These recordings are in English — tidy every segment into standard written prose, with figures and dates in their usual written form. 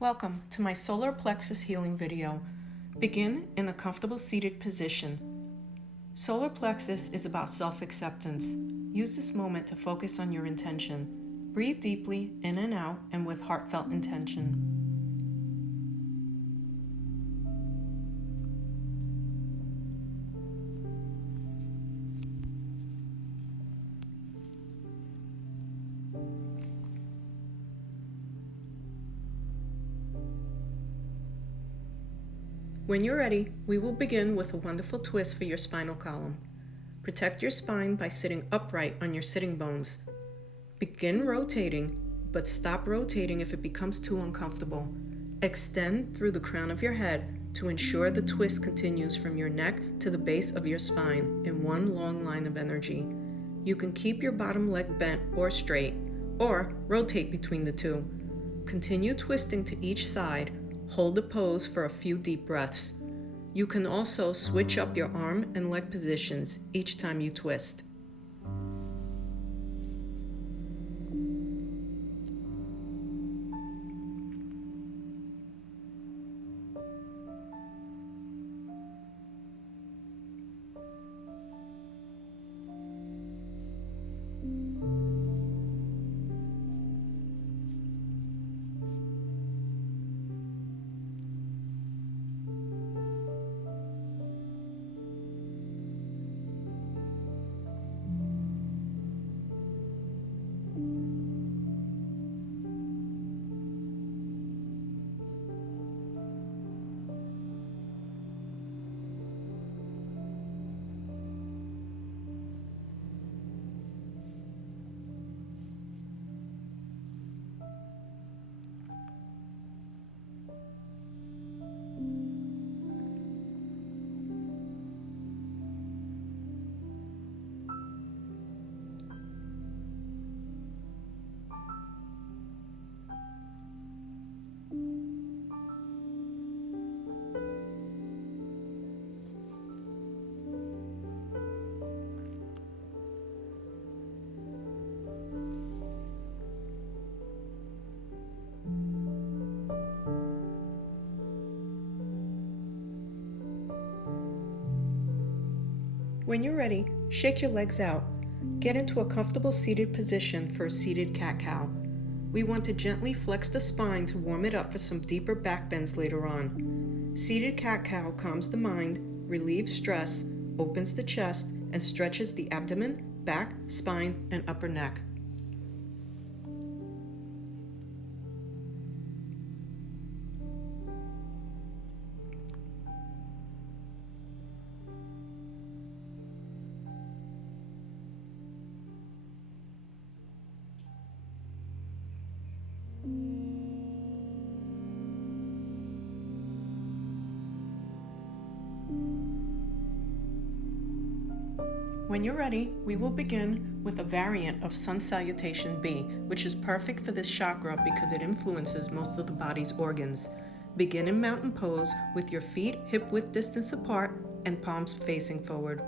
Welcome to my Solar Plexus healing video. Begin in a comfortable seated position. Solar Plexus is about self-acceptance. Use this moment to focus on your intention. Breathe deeply in and out and with heartfelt intention. When you're ready, we will begin with a wonderful twist for your spinal column. Protect your spine by sitting upright on your sitting bones. Begin rotating, but stop rotating if it becomes too uncomfortable. Extend through the crown of your head to ensure the twist continues from your neck to the base of your spine in one long line of energy. You can keep your bottom leg bent or straight, or rotate between the two. Continue twisting to each side. Hold the pose for a few deep breaths. You can also switch up your arm and leg positions each time you twist. When you're ready, shake your legs out. Get into a comfortable seated position for a seated cat-cow. We want to gently flex the spine to warm it up for some deeper back bends later on. Seated cat-cow calms the mind, relieves stress, opens the chest, and stretches the abdomen, back, spine, and upper neck. When you're ready, we will begin with a variant of Sun Salutation B, which is perfect for this chakra because it influences most of the body's organs. Begin in mountain pose with your feet hip-width distance apart and palms facing forward.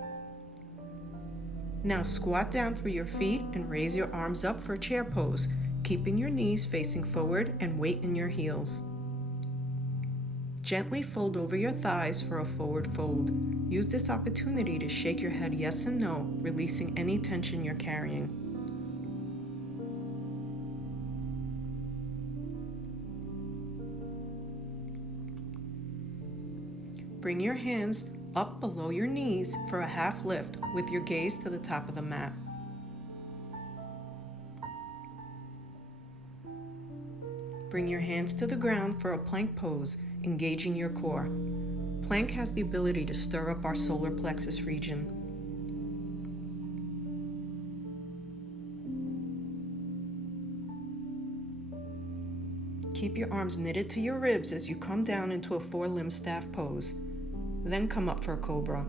Now squat down for your feet and raise your arms up for chair pose, keeping your knees facing forward and weight in your heels. Gently fold over your thighs for a forward fold. Use this opportunity to shake your head yes and no, releasing any tension you're carrying. Bring your hands up below your knees for a half lift with your gaze to the top of the mat. Bring your hands to the ground for a plank pose, engaging your core. Plank has the ability to stir up our solar plexus region. Keep your arms knitted to your ribs as you come down into a four-limb staff pose. Then come up for a cobra.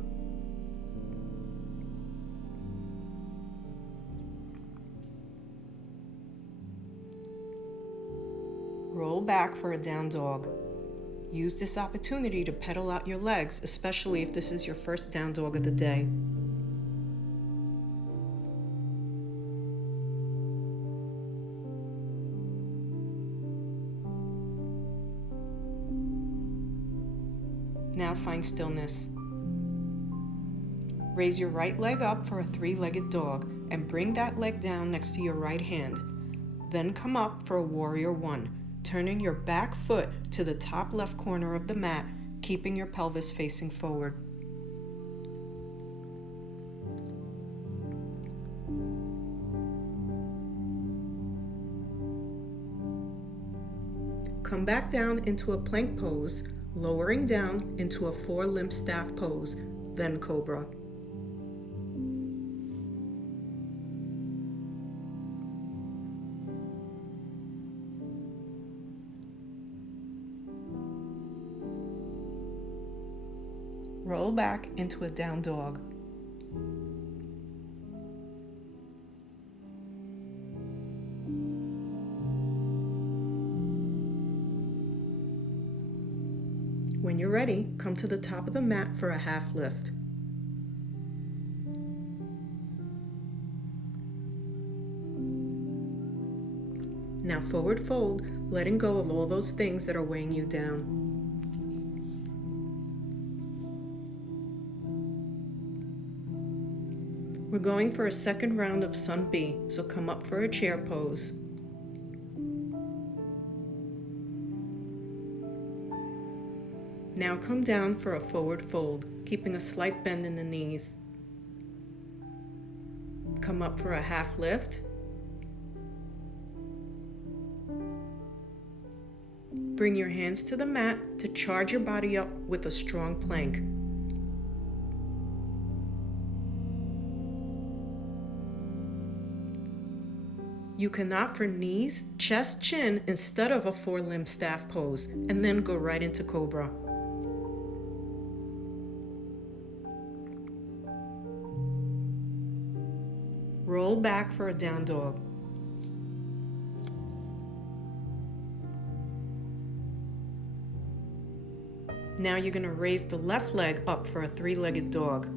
Roll back for a down dog. Use this opportunity to pedal out your legs, especially if this is your first down dog of the day. Now find stillness. Raise your right leg up for a three-legged dog and bring that leg down next to your right hand. Then come up for a warrior one, turning your back foot to the top left corner of the mat, keeping your pelvis facing forward. Come back down into a plank pose, lowering down into a four-limb staff pose, then cobra. Roll back into a down dog. When you're ready, come to the top of the mat for a half lift. Now forward fold, letting go of all those things that are weighing you down. We're going for a second round of Sun B, so come up for a chair pose. Now come down for a forward fold, keeping a slight bend in the knees. Come up for a half lift. Bring your hands to the mat to charge your body up with a strong plank. You can opt for knees, chest, chin instead of a four-limb staff pose, and then go right into cobra. Roll back for a down dog. Now you're going to raise the left leg up for a three-legged dog.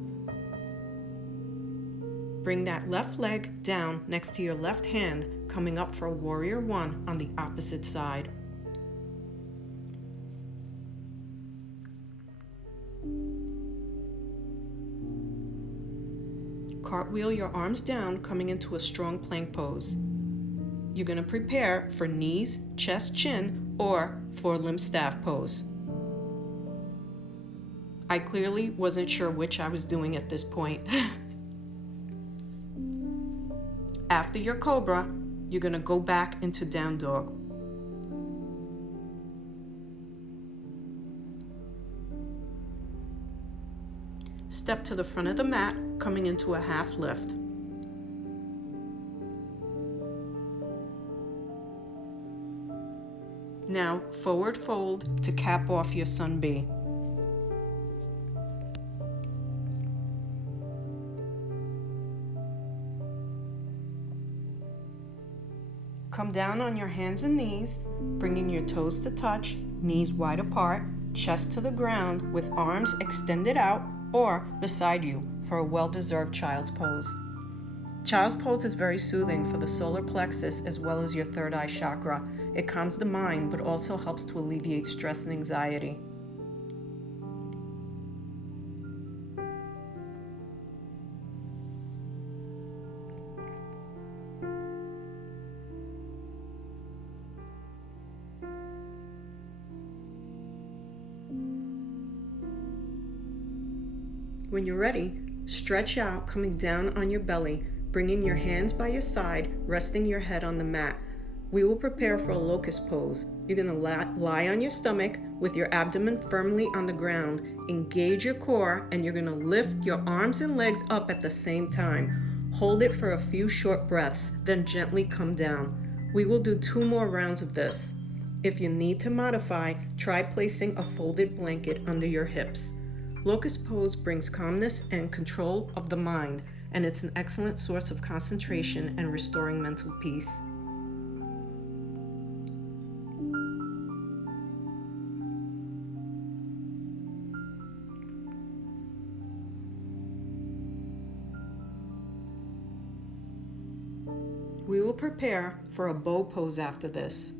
Bring that left leg down next to your left hand, coming up for a warrior one on the opposite side. Cartwheel your arms down, coming into a strong plank pose. You're going to prepare for knees, chest, chin, or four-limb staff pose. I clearly wasn't sure which I was doing at this point. After your cobra, you're going to go back into down dog. Step to the front of the mat, coming into a half lift. Now forward fold to cap off your Sun B. Come down on your hands and knees, bringing your toes to touch, knees wide apart, chest to the ground with arms extended out or beside you for a well-deserved child's pose. Child's pose is very soothing for the solar plexus as well as your third eye chakra. It calms the mind but also helps to alleviate stress and anxiety. When you're ready, stretch out, coming down on your belly, bringing your hands by your side, resting your head on the mat. We will prepare for a locust pose. You're going to lie on your stomach with your abdomen firmly on the ground. Engage your core, and you're going to lift your arms and legs up at the same time. Hold it for a few short breaths, then gently come down. We will do 2 more rounds of this. If you need to modify, try placing a folded blanket under your hips. Locust pose brings calmness and control of the mind, and it's an excellent source of concentration and restoring mental peace. We will prepare for a bow pose after this.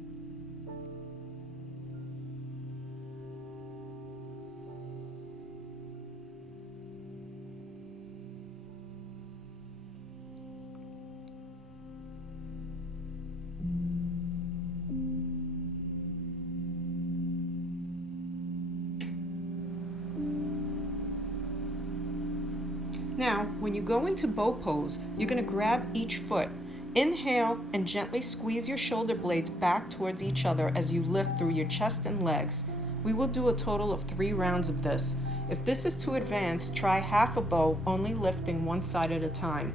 Now, when you go into bow pose, you're going to grab each foot. Inhale and gently squeeze your shoulder blades back towards each other as you lift through your chest and legs. We will do a total of 3 rounds of this. If this is too advanced, try half a bow, only lifting one side at a time.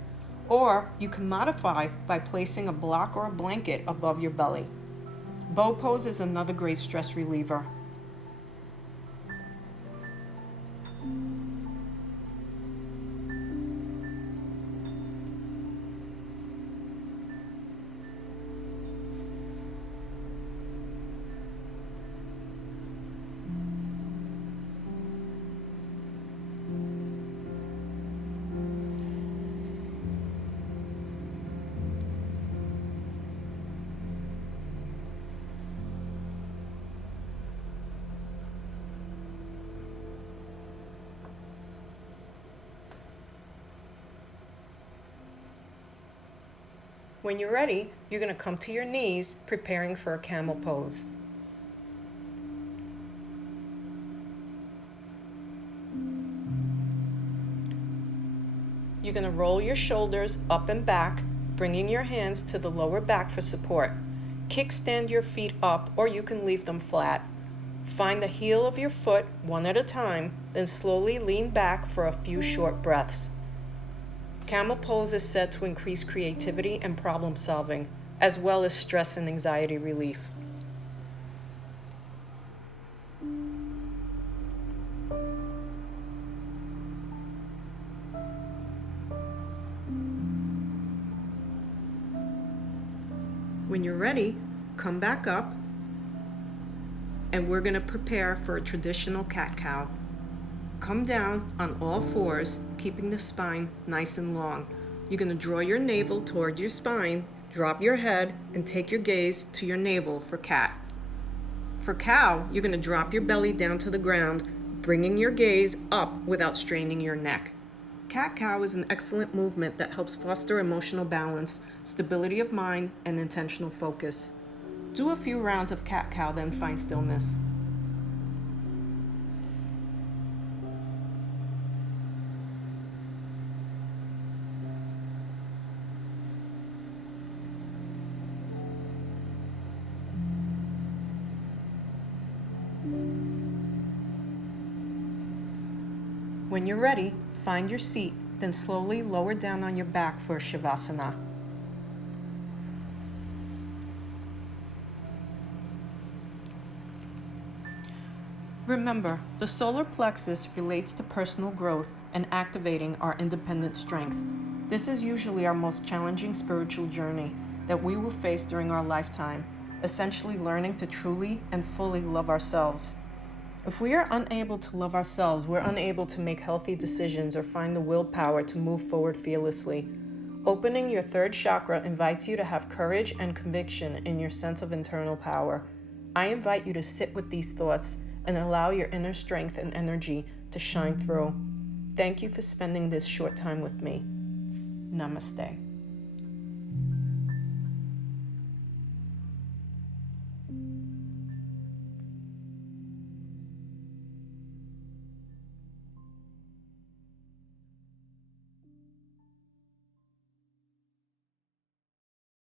Or you can modify by placing a block or a blanket above your belly. Bow pose is another great stress reliever. When you're ready, you're going to come to your knees, preparing for a camel pose. You're going to roll your shoulders up and back, bringing your hands to the lower back for support. Kickstand your feet up, or you can leave them flat. Find the heel of your foot one at a time, then slowly lean back for a few short breaths. Camel pose is said to increase creativity and problem solving, as well as stress and anxiety relief. When you're ready, come back up, and we're going to prepare for a traditional cat-cow. Come down on all fours, keeping the spine nice and long. You're going to draw your navel toward your spine, drop your head, and take your gaze to your navel for cat. For cow, you're going to drop your belly down to the ground, bringing your gaze up without straining your neck. Cat-cow is an excellent movement that helps foster emotional balance, stability of mind, and intentional focus. Do a few rounds of cat-cow, then find stillness. When you're ready, find your seat, then slowly lower down on your back for Shavasana. Remember, the solar plexus relates to personal growth and activating our independent strength. This is usually our most challenging spiritual journey that we will face during our lifetime, essentially learning to truly and fully love ourselves. If we are unable to love ourselves, we're unable to make healthy decisions or find the willpower to move forward fearlessly. Opening your third chakra invites you to have courage and conviction in your sense of internal power. I invite you to sit with these thoughts and allow your inner strength and energy to shine through. Thank you for spending this short time with me. Namaste.